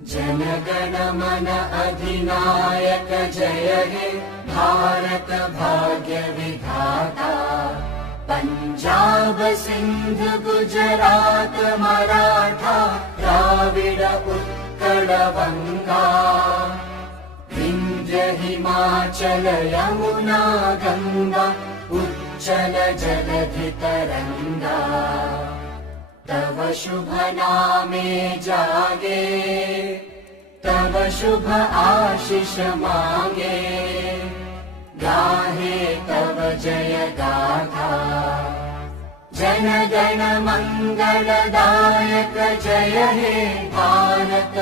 जनगण मन अधिनायक जय हे भारत भाग्य विधाता। पंजाब सिंध गुजरात मराठा द्राविड उत्कल बंगा। विंध्य हिमाचल यमुना गंगा उच्चल जलधि तरंगा। तव शुभ नामे जागे तव शुभ आशीष मांगे। गाहे तव जय गाथा जन गण मंगलदायक जय हे भारत